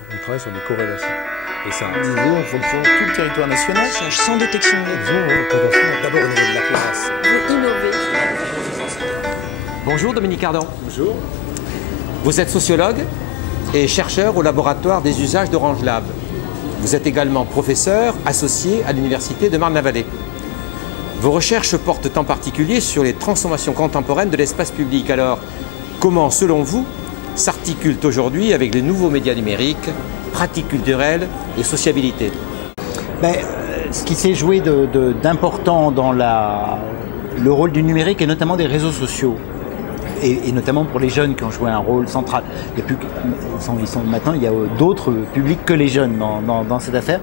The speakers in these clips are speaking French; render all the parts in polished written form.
on travaille sur des corrélations. Et ça, niveau en fonction de tout le territoire national. Sans détection. d'abord au niveau de la classe. Vous innovez. Bonjour Dominique Ardant. Bonjour. Vous êtes sociologue et chercheur au laboratoire des usages d'Orange Lab. Vous êtes également professeur associé à l'Université de Marne-la-Vallée. Vos recherches portent en particulier sur les transformations contemporaines de l'espace public. Alors, comment, selon vous, s'articulent aujourd'hui avec les nouveaux médias numériques, pratiques culturelles et sociabilité? Ce qui s'est joué d'important dans le rôle du numérique et notamment des réseaux sociaux, et notamment pour les jeunes qui ont joué un rôle central. Maintenant, il y a d'autres publics que les jeunes dans cette affaire.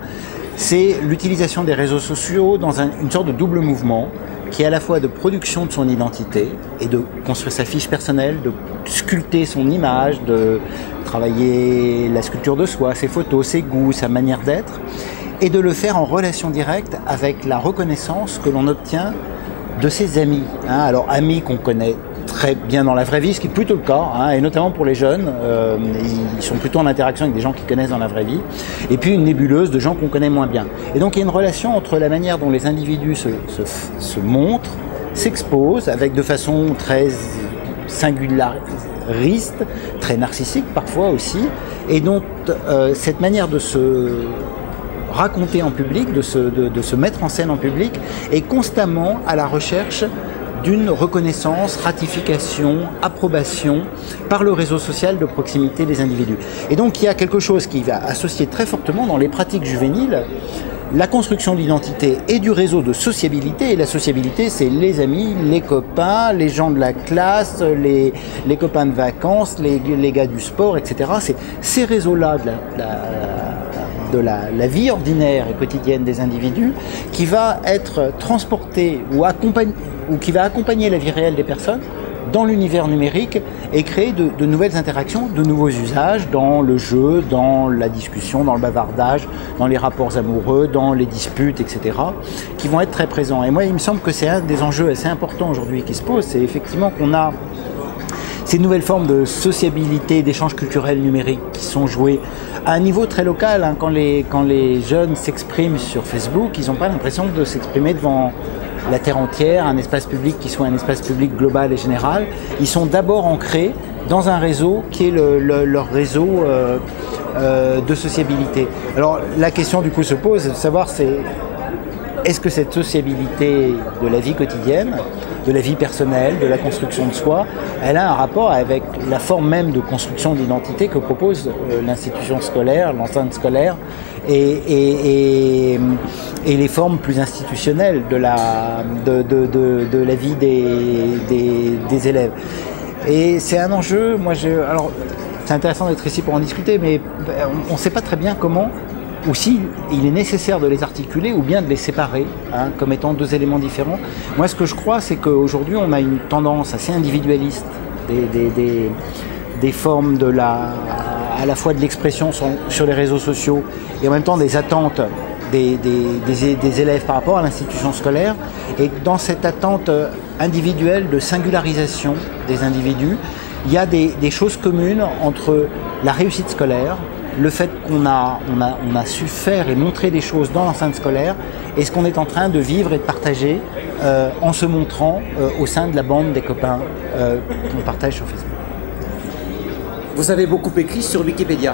C'est l'utilisation des réseaux sociaux dans une sorte de double mouvement qui est à la fois de production de son identité et de construire sa fiche personnelle, de sculpter son image, de travailler la sculpture de soi, ses photos, ses goûts, sa manière d'être, et de le faire en relation directe avec la reconnaissance que l'on obtient de ses amis. Alors amis qu'on connaît très bien dans la vraie vie, ce qui est plutôt le cas, et notamment pour les jeunes, ils sont plutôt en interaction avec des gens qu'ils connaissent dans la vraie vie, et puis une nébuleuse de gens qu'on connaît moins bien. Et donc il y a une relation entre la manière dont les individus se montrent, s'exposent, avec de façon très singulariste, très narcissique parfois aussi, et donc cette manière de se raconter en public, de se mettre en scène en public, est constamment à la recherche d'une reconnaissance, ratification, approbation par le réseau social de proximité des individus. Et donc il y a quelque chose qui va associer très fortement dans les pratiques juvéniles la construction d'identité et du réseau de sociabilité. Et la sociabilité, c'est les amis, les copains, les gens de la classe, les copains de vacances, les gars du sport, etc. C'est ces réseaux-là de la vie ordinaire et quotidienne des individus qui va être transporté ou qui va accompagner la vie réelle des personnes dans l'univers numérique et créer de nouvelles interactions, de nouveaux usages dans le jeu, dans la discussion, dans le bavardage, dans les rapports amoureux, dans les disputes, etc., qui vont être très présents. Et moi, il me semble que c'est un des enjeux assez importants aujourd'hui qui se pose, c'est effectivement qu'on a ces nouvelles formes de sociabilité, d'échanges culturels numériques qui sont joués à un niveau très local. Quand les jeunes s'expriment sur Facebook, ils n'ont pas l'impression de s'exprimer devant la terre entière, un espace public qui soit un espace public global et général. Ils sont d'abord ancrés dans un réseau qui est leur réseau de sociabilité. Alors la question du coup se pose de savoir est-ce que cette sociabilité de la vie quotidienne, de la vie personnelle, de la construction de soi, elle a un rapport avec la forme même de construction d'identité que propose l'institution scolaire, l'enceinte scolaire et les formes plus institutionnelles de la vie des élèves. Et c'est un enjeu, alors c'est intéressant d'être ici pour en discuter, mais on ne sait pas très bien comment, ou si il est nécessaire de les articuler ou bien de les séparer comme étant deux éléments différents. Moi, ce que je crois, c'est qu'aujourd'hui, on a une tendance assez individualiste des formes à la fois de l'expression sur les réseaux sociaux et en même temps des attentes des élèves par rapport à l'institution scolaire. Et dans cette attente individuelle de singularisation des individus, il y a des choses communes entre la réussite scolaire, le fait qu'on a su faire et montrer des choses dans l'enceinte scolaire et ce qu'on est en train de vivre et de partager en se montrant au sein de la bande des copains qu'on partage sur Facebook. Vous avez beaucoup écrit sur Wikipédia.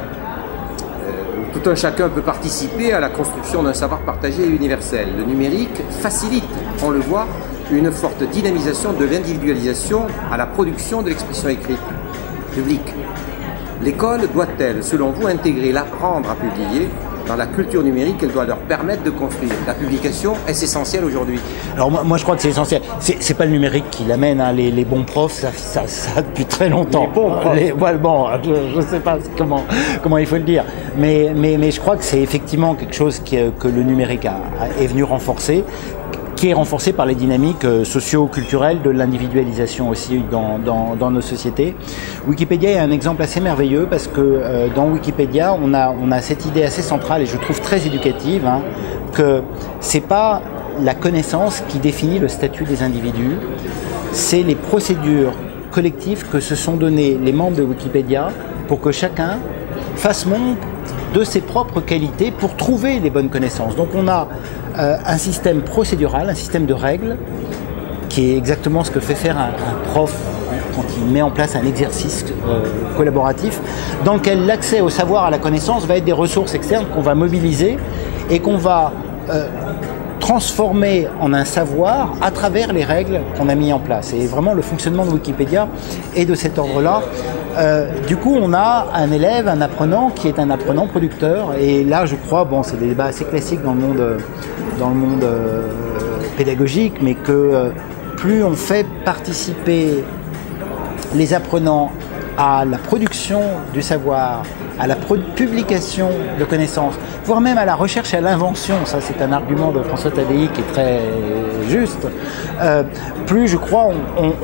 Tout un chacun peut participer à la construction d'un savoir partagé et universel. Le numérique facilite, on le voit, une forte dynamisation de l'individualisation à la production de l'expression écrite publique. L'école doit-elle, selon vous, intégrer l'apprendre à publier dans la culture numérique? Elle doit leur permettre de construire. La publication est essentielle aujourd'hui. Alors moi je crois que c'est essentiel. C'est pas le numérique qui l'amène, les bons profs, ça depuis très longtemps. Les bons profs. Je sais pas comment il faut le dire. Mais je crois que c'est effectivement quelque chose que le numérique est venu renforcer, qui est renforcé par les dynamiques socio-culturelles de l'individualisation aussi dans nos sociétés. Wikipédia est un exemple assez merveilleux parce que dans Wikipédia, on a cette idée assez centrale et je trouve très éducative, que c'est pas la connaissance qui définit le statut des individus, c'est les procédures collectives que se sont données les membres de Wikipédia pour que chacun fasse montre de ses propres qualités pour trouver les bonnes connaissances. Donc on a un système procédural, un système de règles, qui est exactement ce que fait faire un prof quand il met en place un exercice collaboratif, dans lequel l'accès au savoir, à la connaissance, va être des ressources externes qu'on va mobiliser et qu'on va transformer en un savoir à travers les règles qu'on a mis en place. Et vraiment, le fonctionnement de Wikipédia est de cet ordre-là. Du coup, on a un élève, un apprenant qui est un apprenant producteur. Et là, je crois, bon, c'est des débats assez classiques dans le monde pédagogique, mais que plus on fait participer les apprenants à la production du savoir, à la publication de connaissances, voire même à la recherche et à l'invention, ça c'est un argument de François Tadei qui est très juste, plus je crois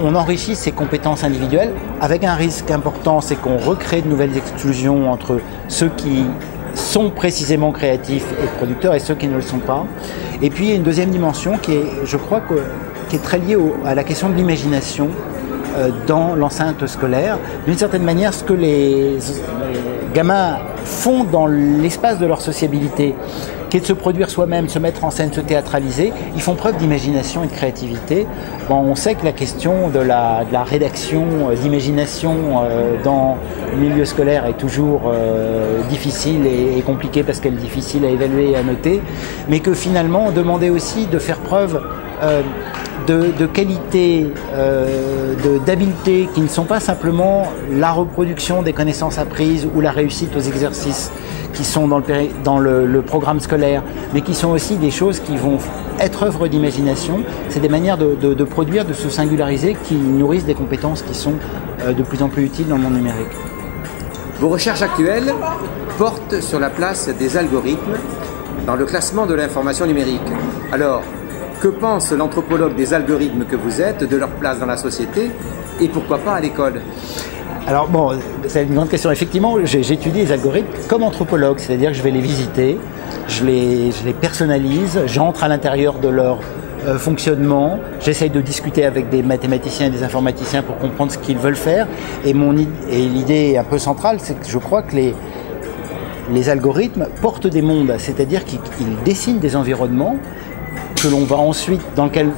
on enrichit ses compétences individuelles, avec un risque important, c'est qu'on recrée de nouvelles exclusions entre ceux qui sont précisément créatifs et producteurs et ceux qui ne le sont pas. Et puis il y a une deuxième dimension qui est, je crois, qui est très liée à la question de l'imagination dans l'enceinte scolaire. D'une certaine manière, ce que les gamins font dans l'espace de leur sociabilité, qui est de se produire soi-même, se mettre en scène, se théâtraliser, ils font preuve d'imagination et de créativité. Bon, on sait que la question de la rédaction, d'imagination dans le milieu scolaire est toujours difficile et compliquée parce qu'elle est difficile à évaluer et à noter, mais que finalement, demander aussi de faire preuve de qualité, d'habileté qui ne sont pas simplement la reproduction des connaissances apprises ou la réussite aux exercices qui sont dans le programme scolaire, mais qui sont aussi des choses qui vont être œuvre d'imagination. C'est des manières de produire, de se singulariser, qui nourrissent des compétences qui sont de plus en plus utiles dans le monde numérique. Vos recherches actuelles portent sur la place des algorithmes dans le classement de l'information numérique. Alors, que pense l'anthropologue des algorithmes que vous êtes de leur place dans la société et pourquoi pas à l'école? Alors bon, c'est une grande question. Effectivement, j'étudie les algorithmes comme anthropologue, c'est-à-dire que je vais les visiter, je les personnalise, j'entre à l'intérieur de leur fonctionnement, j'essaye de discuter avec des mathématiciens et des informaticiens pour comprendre ce qu'ils veulent faire. Et l'idée un peu centrale, c'est que je crois que les algorithmes portent des mondes, c'est-à-dire qu'ils dessinent des environnements que l'on va ensuite, dans lequel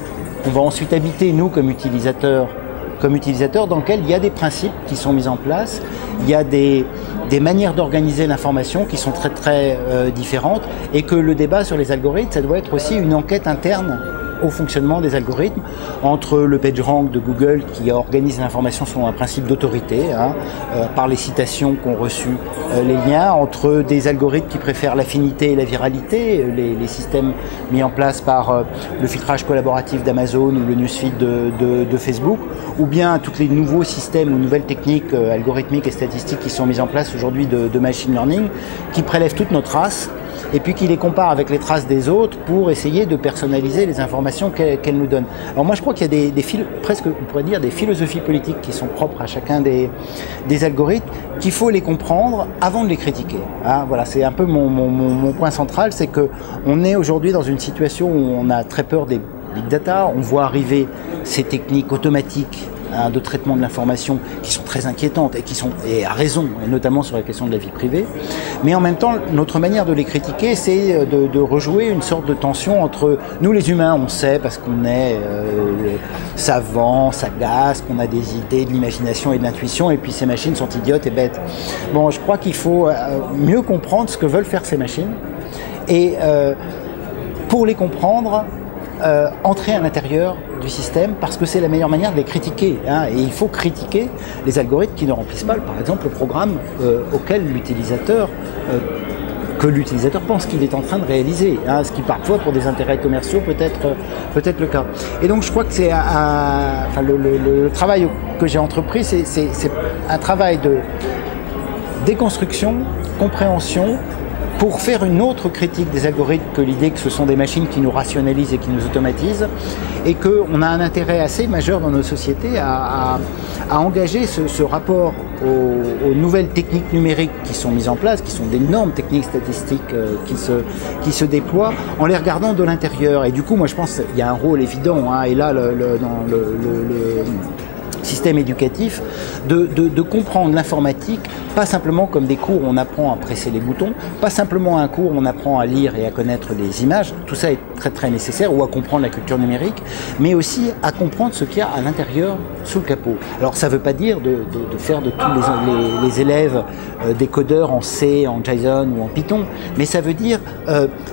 on va ensuite habiter nous comme utilisateurs, dans lequel il y a des principes qui sont mis en place, il y a des manières d'organiser l'information qui sont très très différentes, et que le débat sur les algorithmes, ça doit être aussi une enquête interne au fonctionnement des algorithmes, entre le PageRank de Google qui organise l'information selon un principe d'autorité, par les citations qu'ont reçues les liens, entre des algorithmes qui préfèrent l'affinité et la viralité, les systèmes mis en place par le filtrage collaboratif d'Amazon ou le newsfeed de Facebook, ou bien tous les nouveaux systèmes ou nouvelles techniques algorithmiques et statistiques qui sont mises en place aujourd'hui de machine learning, qui prélèvent toute notre traces et puis qui les compare avec les traces des autres pour essayer de personnaliser les informations qu'elles nous donnent. Alors moi je crois qu'il y a presque on pourrait dire des philosophies politiques qui sont propres à chacun des algorithmes, qu'il faut les comprendre avant de les critiquer. Voilà, c'est un peu mon point central, c'est que on est aujourd'hui dans une situation où on a très peur des big data, on voit arriver ces techniques automatiques de traitement de l'information qui sont très inquiétantes et à raison, et notamment sur la question de la vie privée. Mais en même temps, notre manière de les critiquer, c'est de rejouer une sorte de tension entre nous les humains, on sait parce qu'on est savants, sagaces, qu'on a des idées, de l'imagination et de l'intuition, et puis ces machines sont idiotes et bêtes. Bon, je crois qu'il faut mieux comprendre ce que veulent faire ces machines, et pour les comprendre, entrer à l'intérieur du système, parce que c'est la meilleure manière de les critiquer, et il faut critiquer les algorithmes qui ne remplissent pas, par exemple, le programme auquel l'utilisateur pense qu'il est en train de réaliser, ce qui parfois pour des intérêts commerciaux peut être le cas. Et donc je crois que c'est le travail que j'ai entrepris, c'est un travail de déconstruction, compréhension, pour faire une autre critique des algorithmes que l'idée que ce sont des machines qui nous rationalisent et qui nous automatisent, et qu'on a un intérêt assez majeur dans nos sociétés à engager ce rapport aux nouvelles techniques numériques qui sont mises en place, qui sont d'énormes techniques statistiques qui se déploient, en les regardant de l'intérieur. Et du coup, moi je pense qu'il y a un rôle évident, et là système éducatif, de comprendre l'informatique, pas simplement comme des cours où on apprend à presser les boutons, pas simplement un cours où on apprend à lire et à connaître les images, tout ça est très très nécessaire, ou à comprendre la culture numérique, mais aussi à comprendre ce qu'il y a à l'intérieur, sous le capot. Alors ça ne veut pas dire de faire de tous les élèves des codeurs en C, en JSON ou en Python, mais ça veut dire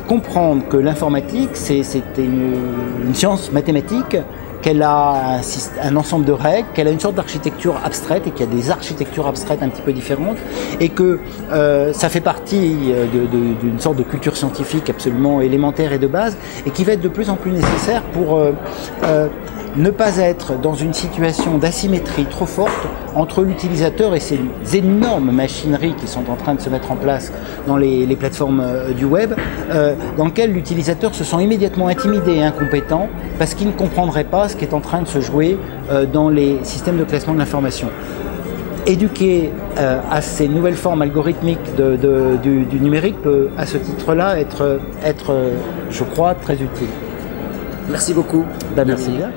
comprendre que l'informatique, c'est une science mathématique, qu'elle a un ensemble de règles, qu'elle a une sorte d'architecture abstraite et qu'il y a des architectures abstraites un petit peu différentes et que ça fait partie d'une sorte de culture scientifique absolument élémentaire et de base et qui va être de plus en plus nécessaire pour ne pas être dans une situation d'asymétrie trop forte entre l'utilisateur et ces énormes machineries qui sont en train de se mettre en place dans les plateformes du web, dans lesquelles l'utilisateur se sent immédiatement intimidé et incompétent parce qu'il ne comprendrait pas ce qui est en train de se jouer dans les systèmes de classement de l'information. Éduquer à ces nouvelles formes algorithmiques du numérique peut, à ce titre-là, être, je crois, très utile. Merci beaucoup. Merci bien.